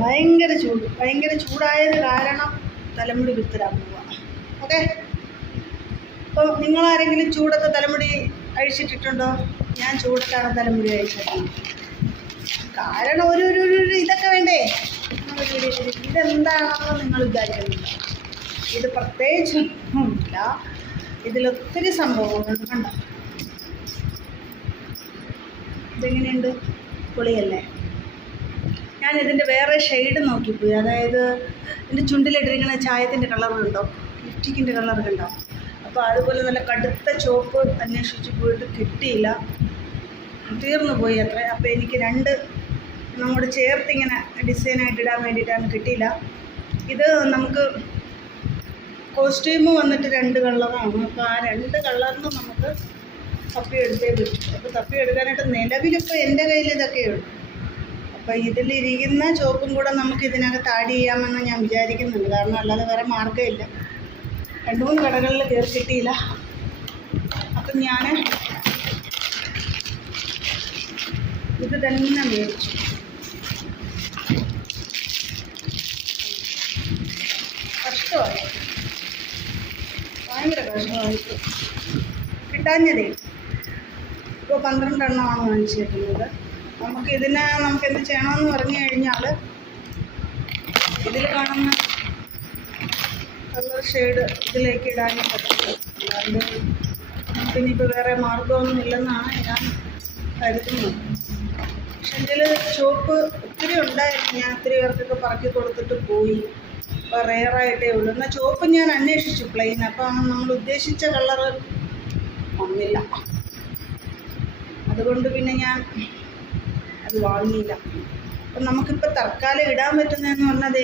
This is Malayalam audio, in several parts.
ഭയങ്കര ചൂടായത് കാരണം തലമുടി വിത്തരാൻ പോവുക. ഓക്കെ, അപ്പോൾ നിങ്ങളാരെങ്കിലും ചൂടത്ത് തലമുടി അഴിച്ചിട്ടിട്ടുണ്ടോ? ഞാൻ ചൂടത്താണ് തലമുടി അഴിച്ചിട്ടുള്ളത്. കാരണം ഒരു ഇതൊക്കെ വേണ്ടേ? ഇതെന്താണെന്ന് നിങ്ങൾ വിചാരിക്കുന്നില്ല. ഇത് പ്രത്യേകിച്ചൊന്നുമില്ല, ഇതിലൊത്തിരി സംഭവങ്ങളുണ്ട്. കണ്ടോ, ഇതെങ്ങനെയുണ്ട്? പൊളിയല്ലേ? ഞാൻ ഇതിൻ്റെ വേറെ ഷെയ്ഡ് നോക്കിപ്പോയി. അതായത് എൻ്റെ ചുണ്ടിലിട്ടിരിക്കുന്ന ചായത്തിൻ്റെ കളറുണ്ടോ, ലിപ്സ്റ്റിക്കിൻ്റെ കളർ കണ്ടോ? അപ്പോൾ അതുപോലെ നല്ല കടുത്ത ചുവപ്പ് അന്വേഷിച്ച് പോയിട്ട് കിട്ടിയില്ല, തീർന്നു പോയി അത്ര. അപ്പോൾ എനിക്ക് രണ്ട് നമ്മോട് ചേർത്തിങ്ങനെ ഡിസൈനായിട്ട് ഇടാൻ വേണ്ടിയിട്ടാണ് കിട്ടിയില്ല. ഇത് നമുക്ക് കോസ്റ്റ്യൂം വന്നിട്ട് 2 കളറാണ്. അപ്പോൾ ആ 2 കളറിന് നമുക്ക് തപ്പിയെടുത്തേ പറ്റും. അപ്പോൾ തപ്പിയെടുക്കാനായിട്ട് നിലവിലിപ്പോൾ എൻ്റെ കയ്യിൽ ഇതൊക്കെയുള്ളൂ. അപ്പോൾ ഇതിലിരിക്കുന്ന ചുവപ്പും കൂടെ നമുക്ക് ഇതിനകത്ത് ആഡ് ചെയ്യാമെന്ന് ഞാൻ വിചാരിക്കുന്നുണ്ട്. കാരണം അല്ലാതെ വേറെ മാർഗ്ഗമില്ല. 2-3 കടകളിൽ കയറി കിട്ടിയില്ല. അപ്പം ഞാൻ ഇത് തന്നെ മേടിച്ചു. കഷ്ടമായി, ഭയങ്കര കഷ്ടമായിട്ട് കിട്ടാഞ്ഞതേ. ഇപ്പോൾ 12 എണ്ണമാണ് വാങ്ങിച്ചിരിക്കുന്നത്. നമുക്ക് എന്ത് ചെയ്യണമെന്ന് പറഞ്ഞു കഴിഞ്ഞാൽ ഇതിൽ കാണുന്ന കളർ ഷെയ്ഡ് ഇതിലേക്ക് ഇടാനും പറ്റില്ല. അല്ലാണ്ട് നമുക്കിനിപ്പോൾ വേറെ മാർഗ്ഗമൊന്നും ഇല്ലെന്നാണ് ഞാൻ കരുതുന്നത്. പക്ഷെ ഇതിൽ ചുവപ്പ് ഒത്തിരി ഉണ്ടായിരുന്നു. ഞാൻ ഒത്തിരി പേർക്കൊക്കെ പറക്കി കൊടുത്തിട്ട് പോയി. അപ്പോൾ റെയറായിട്ടേ ഉള്ളൂ. എന്നാൽ ചുവപ്പ് ഞാൻ അന്വേഷിച്ചു പ്ലെയിൻ. അപ്പം നമ്മൾ ഉദ്ദേശിച്ച കളറ് വന്നില്ല. അതുകൊണ്ട് പിന്നെ ഞാൻ അത് വാങ്ങിയില്ല. അപ്പം നമുക്കിപ്പോൾ തൽക്കാലം ഇടാൻ പറ്റുന്നതെന്ന് പറഞ്ഞത്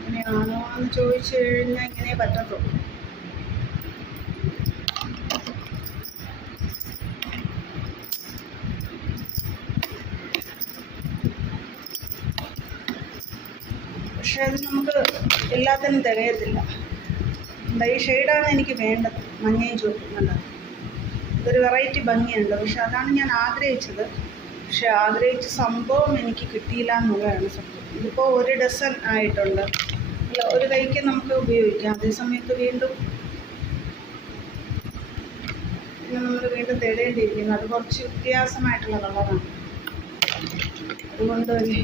ഇങ്ങനെയാണോ എന്ന് ചോദിച്ചു കഴിഞ്ഞാൽ ഇങ്ങനെ പറ്റത്തുള്ളൂ. പക്ഷെ അത് നമുക്ക് എല്ലാത്തിനും തികയത്തില്ല. എന്താ, ഈ ഷെയ്ഡാണ് എനിക്ക് വേണ്ടത്, മഞ്ഞയും ചുവപ്പും. നല്ലത്, ഇതൊരു വെറൈറ്റി ഭംഗിയുണ്ട്. പക്ഷെ അതാണ് ഞാൻ ആഗ്രഹിച്ചത്. പക്ഷെ ആഗ്രഹിച്ച സംഭവം എനിക്ക് കിട്ടിയില്ല എന്നുള്ളതാണ് സത്യം. ഇതിപ്പോൾ 1 ഡസൻ ആയിട്ടുണ്ട്. അല്ല, ഒരു കൈക്ക് നമുക്ക് ഉപയോഗിക്കാം. അതേ സമയത്ത് വീണ്ടും നമ്മൾ തേടേണ്ടിയിരിക്കുന്നു. അത് കുറച്ച് വ്യത്യാസമായിട്ടുള്ള കളറാണ്. അതുകൊണ്ട് ഒരു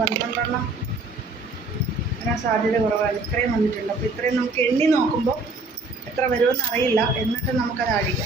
12 എണ്ണം വരാൻ സാധ്യത കുറവാണ്. ഇത്രയും വന്നിട്ടുണ്ട്. അപ്പോൾ ഇത്രയും നമുക്ക് എണ്ണി നോക്കുമ്പോൾ എത്ര വരുമെന്ന് അറിയില്ല. എന്നിട്ട് നമുക്കത് അഴിക്കാം.